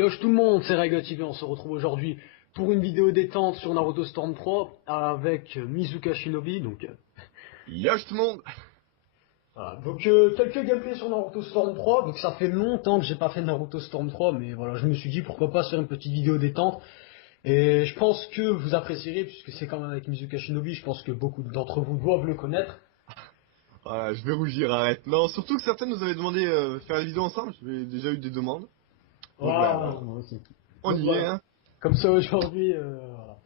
Yosh tout le monde, c'est Raiga TV, on se retrouve aujourd'hui pour une vidéo détente sur Naruto Storm 3 avec Mizuka Shinobi, Yosh tout le monde. voilà. Quelques gameplays sur Naruto Storm 3, donc ça fait longtemps que j'ai pas fait Naruto Storm 3, mais voilà, je me suis dit pourquoi pas se faire une petite vidéo détente, et je pense que vous apprécierez, puisque c'est quand même avec Mizuka Shinobi, je pense que beaucoup d'entre vous doivent le connaître. Voilà, je vais rougir, arrête. Non, surtout que certains nous avaient demandé faire la vidéo ensemble, j'avais déjà eu des demandes. Donc Voilà, voilà, moi aussi. on Donc y est, voilà, hein. comme ça aujourd'hui, voilà.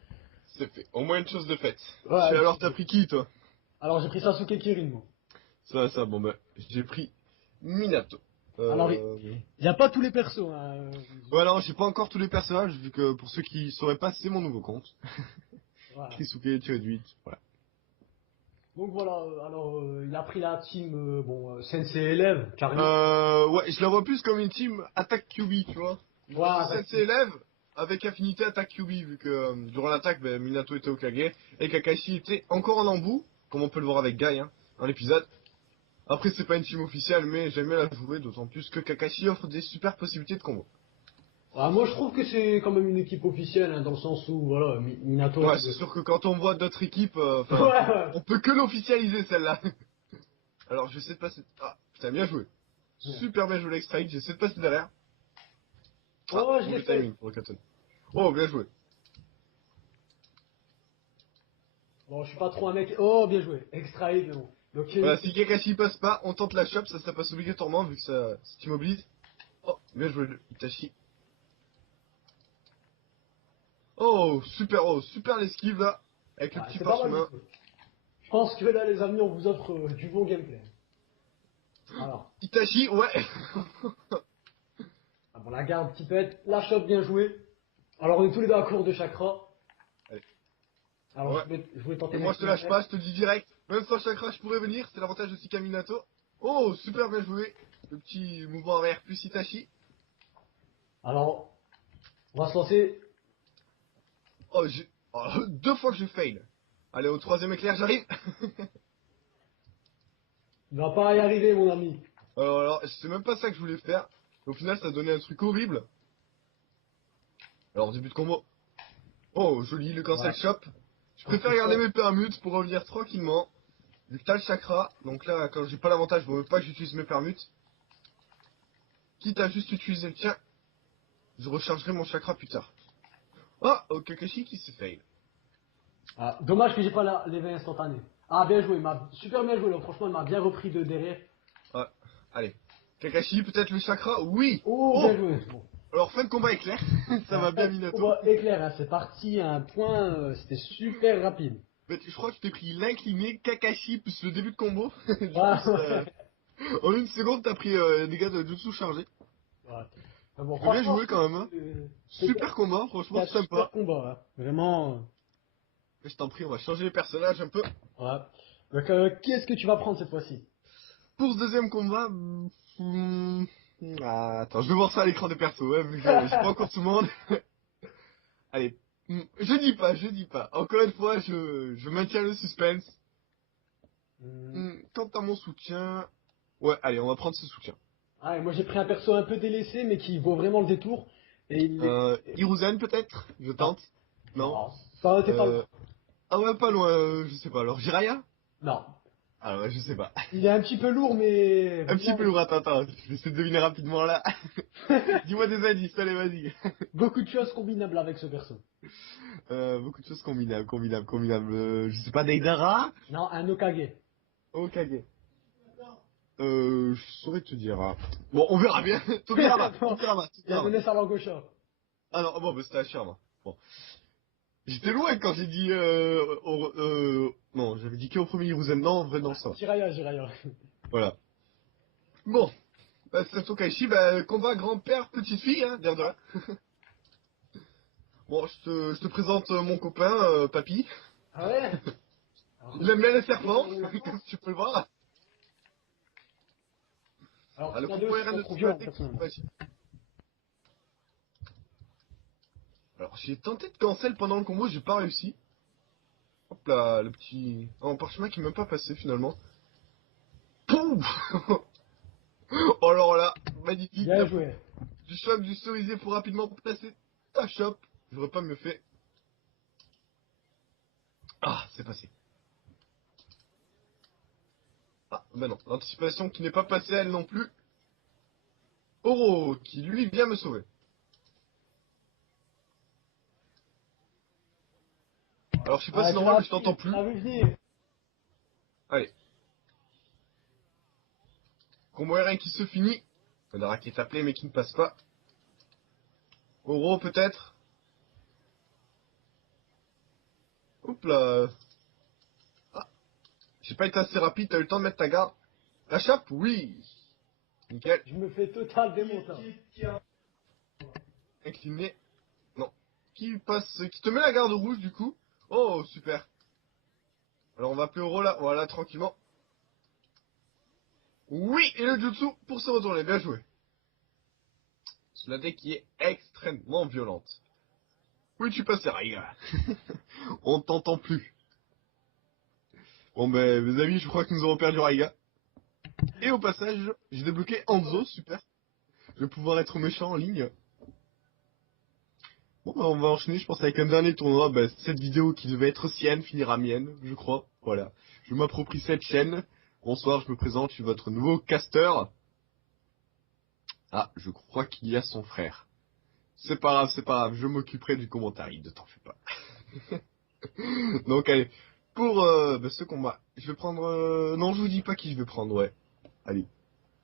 C'est fait. Au moins une chose de faite. Voilà, Alors t'as pris qui toi? alors j'ai pris Sasuke Kirin, moi. Bon bah, j'ai pris Minato. Alors, il Euh... n'y a pas tous les persos, hein. Ouais, non, j'ai pas encore tous les personnages, vu que pour ceux qui sauraient pas, c'est mon nouveau compte. Voilà. Krisuke-8, voilà. Donc voilà, il a pris la team, Sensei élève, carrément. Ouais, je la vois plus comme une team attaque QB, tu vois. Voilà, C'est ses élèves avec affinité attaque QB, vu que durant l'attaque, ben, Minato était au Kage, et Kakashi était encore en embout, comme on peut le voir avec Guy, hein, dans l'épisode. Après, c'est pas une team officielle, mais j'aime bien la jouer, d'autant plus que Kakashi offre des super possibilités de combo. voilà, moi je trouve que c'est quand même une équipe officielle, hein, dans le sens où, voilà, Minato... Ouais, c'est sûr que quand on voit d'autres équipes, Ouais, enfin, ouais. on peut que l'officialiser celle-là. Alors, j'essaie de passer... Ah, putain, bien joué. Super bien joué l'extract, j'essaie de passer derrière. Ah, Oh, je l'ai mauvais fait. timing pour le Katon. Oh, bien joué. Bon, je suis pas trop un mec... Oh, bien joué. Extra hit, mais bon. Donc, Voilà, si Kakashi passe pas, on tente la chop, ça passe obligatoirement vu que ça t'immobilise. Oh, bien joué le Itachi. Oh, super l'esquive là, avec le ouais, petit c'est pas mal du parchemin. tout. Je pense que là, les amis, on vous offre du bon gameplay. Alors, Itachi, ouais. bon, la garde qui pète, la shot bien jouée. Alors, on est tous les deux à court de chakra. Allez, Alors, ouais. je voulais tenter Et mon moi je te lâche expérience. pas, je te le dis direct. Même sans chakra, je pourrais venir, c'est l'avantage de Minato. Oh, super bien joué. Le petit mouvement arrière plus Itachi. Alors, on va se lancer. Oh, deux fois que je fail. Allez, au troisième éclair, j'arrive. Il va pas y arriver, mon ami. Alors, c'est même pas ça que je voulais faire. Au final, ça a donné un truc horrible. Alors, début de combo. Oh, joli, le cancel Voilà. shop. Je préfère garder mes permutes pour revenir tranquillement. Vu que t'as le chakra, donc là, quand j'ai pas l'avantage, vaut mieux pas que j'utilise mes permutes. Quitte à juste utiliser le tien, je rechargerai mon chakra plus tard. Oh, Kakashi qui se fail. Ah, dommage que j'ai pas l'éveil instantané. Ah, bien joué, il m'a super bien joué, là. Franchement, il m'a bien repris de derrière. Ouais, allez. Kakashi, peut-être le chakra? Oui. Oh, Oh. bien joué. Bon. Alors, fin de combat éclair. Ça va bien, On Minato. va éclair, hein. C'est parti à un point, c'était super rapide. Mais je crois que je t'ai pris l'incliné, Kakashi, plus le début de combo. Du coup, Ah, ouais. en une seconde, t'as pris des gars de Jutsu chargé. Ouais. Mais bon, Mais bien franchement, joué quand même, hein. c'était Super combat, c'était franchement, un super sympa. combat, hein. Vraiment. Je t'en prie, on va changer les personnages un peu. Ouais. Donc, qui est-ce que tu vas prendre cette fois-ci? Pour ce deuxième combat, attends, je vais voir ça à l'écran des persos, hein, vu que j'ai pas encore tout le monde. Allez, je dis pas. Encore une fois, je maintiens le suspense. Hmm. Quant à mon soutien, ouais, allez, on va prendre ce soutien. Ah, et moi j'ai pris un perso un peu délaissé, mais qui vaut vraiment le détour. Et il est... Hiruzen peut-être. Je Non, tente. Non. non, ça n'était pas loin. Ah ouais, pas loin. Je sais pas. Alors Jiraya. Non. Ah ouais, je sais pas. Il est un petit peu lourd, mais Un petit vraiment, peu lourd. Attends. Je vais essayer de deviner rapidement là. Dis-moi des indices. Allez, vas-y. beaucoup de choses combinables avec ce perso. Beaucoup de choses combinables. Je sais pas, Deidara? Non, un Okage. Okage. Je saurais te dire. Hein. Bon, on verra bien. Tobirama. Bon, Tobirama. il a Tobirama. donné sa langue au chat. Ah non, bon, bah, c'était la charme. Bon. J'étais loin quand j'ai dit, non, j'avais dit que au premier Hiruzen. Non, en vrai, non, ça va. Jiraya, Jiraya. Voilà. Bon. Bah, Sato Kaishi, bah, combat grand-père, petite fille, hein, l'air de rien. Bon, je te présente mon copain, Papy. Ah ouais. Alors, Il aime bien les serpents, comme tu peux le voir. alors Ah, le Tika 2, combo c'est RN pas de trop violent, Tsunade qui personnellement. est facile. Alors, j'ai tenté de cancel pendant le combo, j'ai pas réussi. Hop là, le petit... Oh, parchemin qui m'est même pas passé, finalement. Pouf. Oh, alors là, magnifique. Bien joué. Du Du choc du cerisier pour rapidement placer ta chope. J'aurais pas mieux fait. Ah, c'est passé. Ah, bah non. L'anticipation qui n'est pas passée, elle non plus. Oro, qui lui vient me sauver. Alors je sais pas si c'est normal, mais je t'entends plus. Allez. Combo R1 qui se finit. Madara qui est appelé mais qui ne passe pas. Oro peut-être. Oups là. Ah. J'ai pas été assez rapide, t'as eu le temps de mettre ta garde. La chape, oui. Nickel. Je me fais total démonter. Incliné. Non. Qui passe, qui te met la garde rouge du coup. Oh, super. Alors on va appeler Oro là, voilà, tranquillement. Oui, et le jutsu pour se retourner, bien joué. C'est la deck qui est extrêmement violente. Oui, tu passes, Raiga. On t'entend plus. Bon ben, mes amis, je crois que nous avons perdu Raiga. Et au passage, j'ai débloqué Hanzo, super. Je vais pouvoir être méchant en ligne. Bon ben, on va enchaîner, je pense, avec un dernier tournoi. Ben, cette vidéo qui devait être sienne finira mienne, je crois. Voilà. Je m'approprie cette chaîne. Bonsoir, je me présente, je suis votre nouveau caster. Ah, je crois qu'il y a son frère. C'est pas grave, je m'occuperai du commentaire, ne t'en fais pas. Donc allez, pour ce combat, je vais prendre... Non, je vous dis pas qui je vais prendre, ouais. Allez,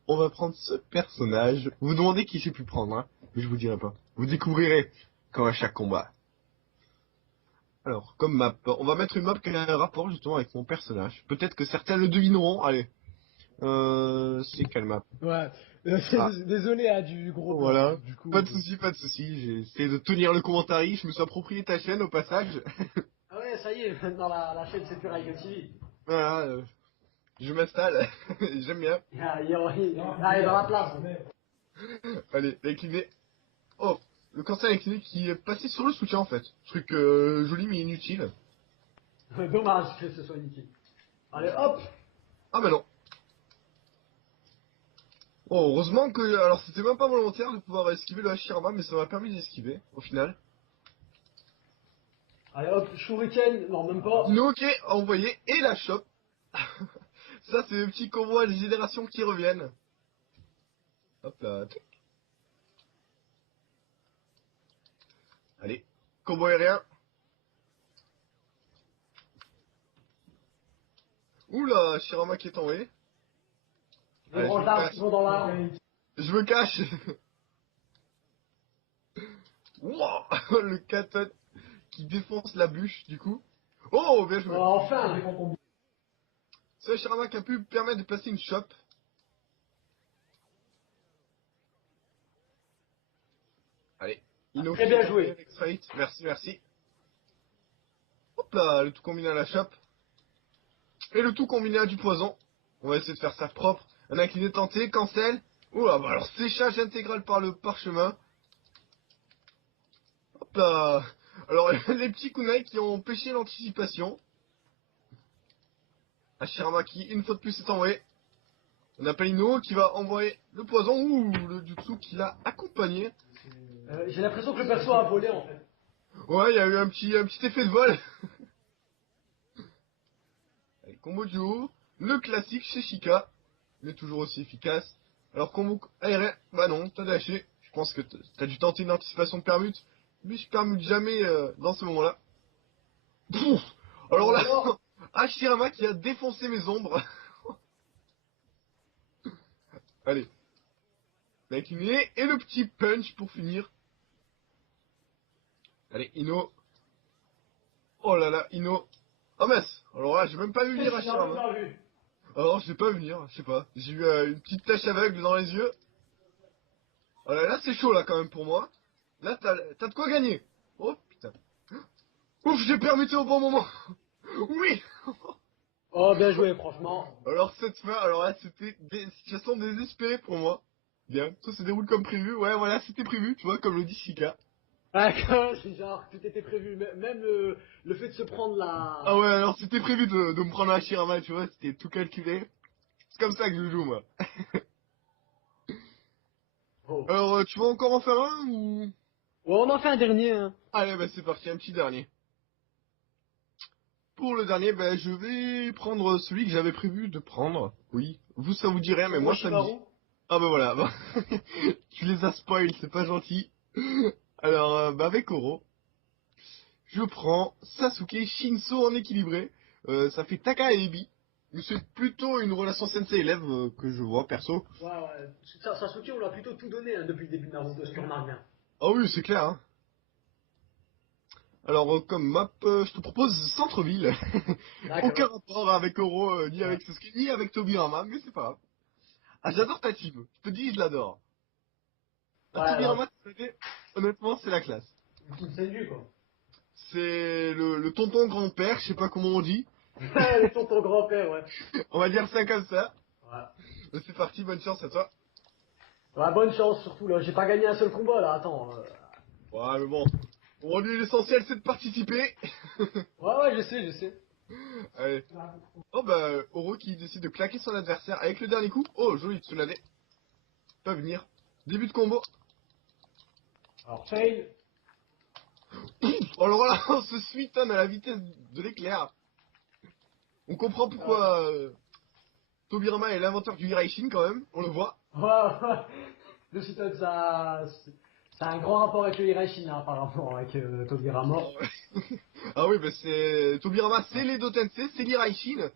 on va prendre ce personnage. Vous vous demandez qui j'ai pu prendre, hein, mais je vous dirai pas. Vous découvrirez quand à chaque combat. Alors, comme map, on va mettre une map qui a un rapport justement avec mon personnage. Peut-être que certains le devineront, allez. C'est quelle map? Ouais. Ah, Désolé du gros blanc. voilà. Du coup. Pas de souci, pas de souci. J'ai essayé de tenir le commentaire, je me suis approprié ta chaîne au passage. Ah ouais, ça y est, maintenant la chaîne c'est plus Raiga TV. Voilà, je m'installe, j'aime bien. Il est dans la place. Allez, l'incliné. Oh, le cancer incliné qui est passé sur le soutien en fait. Truc joli mais inutile. Dommage que ce soit inutile. Allez, hop. Ah bah non. Oh, heureusement que... Alors c'était même pas volontaire de pouvoir esquiver le Hashirama, mais ça m'a permis d'esquiver, au final. Allez, hop, Shuriken. Non, même pas. Ok, envoyé, et la chope. Ça c'est le petit convoi des générations qui reviennent. Hop là. Allez, combo aérien. Oula, Hashirama qui est envoyé. Les Allez, je me branches cache. qui vont dans l'arbre. Je me cache. Wow, le katon qui défonce la bûche, du coup. Oh, bien joué. Enfin. Ce Hashirama qui a pu permettre de placer une chope. Allez, Ino Très qui bien est joué. avec Straight. Merci, merci. Hop là, le tout combiné à la chope. Et le tout combiné à du poison. On va essayer de faire ça propre. Un incliné tenté, cancel. Oula, bah alors séchage intégral par le parchemin. Hop là. Alors, les petits kunai qui ont pêché l'anticipation. Hashirama qui, une fois de plus, est envoyé. On appelle Ino qui va envoyer le poison. Ouh, le jutsu qui l'a accompagné. J'ai l'impression que le perso a volé en fait. Ouais, il y a eu un petit effet de vol. Allez, combo du haut. Le classique chez Shika. Mais toujours aussi efficace. Alors combo aérien, bah non, t'as lâché. Je pense que t'as dû tenter une anticipation de permute. Mais je permute jamais dans ce moment-là. Pouf. Alors là, Hashirama qui a défoncé mes ombres. Allez. Avec une et le petit punch pour finir. Allez, Ino. Oh là là, Ino. Oh mince. Alors là, j'ai même pas vu venir Hashirama. Alors, je l'ai pas venir, je sais pas. J'ai eu une petite tache aveugle dans les yeux. Oh là, c'est chaud là quand même pour moi. Là, t'as de quoi gagner. Oh putain. Ouf, j'ai permuté au bon moment. Oui. Oh, bien joué, franchement. Alors cette fin, alors là, c'était des situations désespérées pour moi. Bien, tout se déroule comme prévu. Ouais, voilà, c'était prévu, tu vois, comme le dit Shika. Ouais, c'est genre, tout était prévu. Même le fait de se prendre Ah la... ouais, alors c'était prévu de me prendre un Hashirama, tu vois, c'était tout calculé. C'est comme ça que je joue, moi. Oh. Alors, tu vas encore en faire un ou... Ouais, on en fait un dernier, hein. Allez, bah c'est parti, un petit dernier. Pour le dernier, bah, je vais prendre celui que j'avais prévu de prendre. Oui, vous ça vous dit rien, mais moi ça me dit. Orochimaru. Ah bah voilà, bah, tu les as spoil, c'est pas gentil. Alors, bah avec Oro, je prends Sasuke Shinso en équilibré. Ça fait Taka et Ebi. Mais c'est plutôt une relation sensei-élève que je vois, perso. Ouais, ouais. Sasuke, on l'a plutôt tout donné hein, depuis le début de Naruto, si tu remarques bien. Ah oui, c'est clair, hein. Alors, comme map, je te propose Centre-Ville. Aucun D'accord. rapport avec Oro, ni Ouais. avec Sasuke, ni avec Tobirama, mais c'est pas grave. Ah, j'adore ta team. Je te dis, je l'adore. Ah, Ouais, alors, Tobirama, honnêtement, c'est la classe. une team Senju, quoi. C'est le tonton grand-père, je sais pas comment on dit. Les tontons grand-père, ouais. On va dire ça comme ça. Ouais. C'est parti, bonne chance à toi. Ouais, bonne chance, surtout, là. J'ai pas gagné un seul combat, là. Attends. Ouais, mais bon. Pour lui, l'essentiel, c'est de participer. Ouais, ouais, je sais, je sais. Allez. Oh bah, Oro qui décide de claquer son adversaire avec le dernier coup. Oh, joli Tsunade. Pas venir. Début de combo. Alors, fail. Oh, alors là, on se suitonne à la vitesse de l'éclair. On comprend pourquoi Tobirama est l'inventeur du Hiraishin quand même, on le voit. Ouais, ouais. Le Suiton, ça a un grand rapport avec le Hiraishin, là, par rapport avec Tobirama. Oh, ouais. Ah oui, bah c'est... Tobirama, c'est les Dotensei, c'est l'Hiraishin.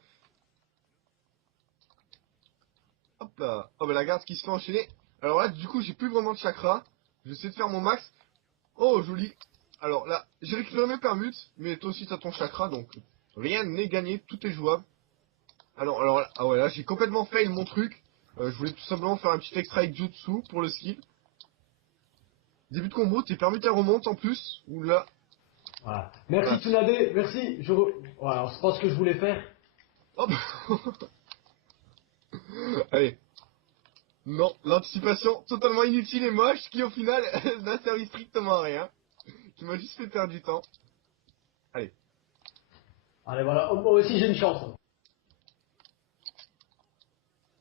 Hop là. Oh bah la garde qui se fait enchaîner. Alors là, du coup, j'ai plus vraiment de chakra. J'essaie de faire mon max. Oh, joli. Alors là, j'ai récupéré mes permutes, mais toi aussi t'as ton chakra, donc rien n'est gagné, tout est jouable. Alors là, ah ouais, là j'ai complètement fail mon truc. Je voulais tout simplement faire un petit extra avec Jutsu pour le skill. Début de combo, tes permutes elles remontent en plus. Ou là, Voilà. Merci voilà. Tsunade, merci. Voilà, alors, c'est pas ce que je voulais faire. Hop. Allez. Non, l'anticipation totalement inutile et moche qui au final n'a servi strictement à rien. Qui m'a juste fait perdre du temps. Allez. Allez, voilà. Oh, moi aussi, j'ai une chance.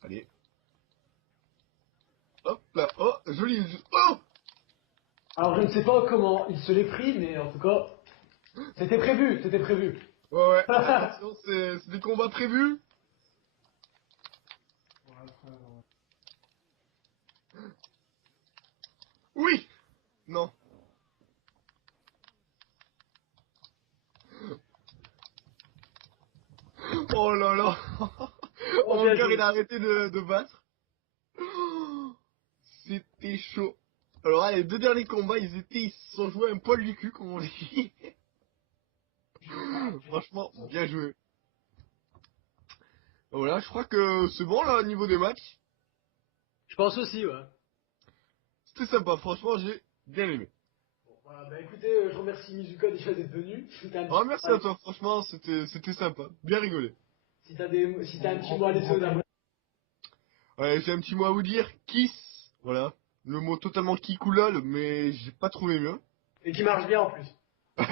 Allez. Hop là. Oh, joli. Oh. Alors, je ne sais pas comment il se l'est pris, mais en tout cas, c'était prévu, c'était prévu. Ouais, ouais. Attention, c'est des combats prévus. Oui. Non. Oh là là. Oh, Oh, mon bien cœur, il joué. a arrêté de battre. Oh, c'était chaud. Alors là, les deux derniers combats, ils se sont joués un poil du cul, comme on dit. Franchement, bien joué. Voilà, je crois que c'est bon là au niveau des matchs. Je pense aussi, ouais. C'était sympa, franchement, j'ai bien aimé. Bon, voilà, bah écoutez, je remercie Mizuka déjà d'être venu. Si t'as un Ah, petit, merci à allez, toi, franchement, c'était sympa. Bien rigolé. si t'as un petit mot à laisser aux abonnés. Ouais, j'ai un petit mot à vous dire. Kiss. Voilà. Le mot totalement kikoulol, mais j'ai pas trouvé mieux. Et qui marche bien en plus.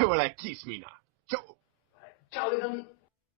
Voilà, kiss Mina. Ciao. Ciao les amis.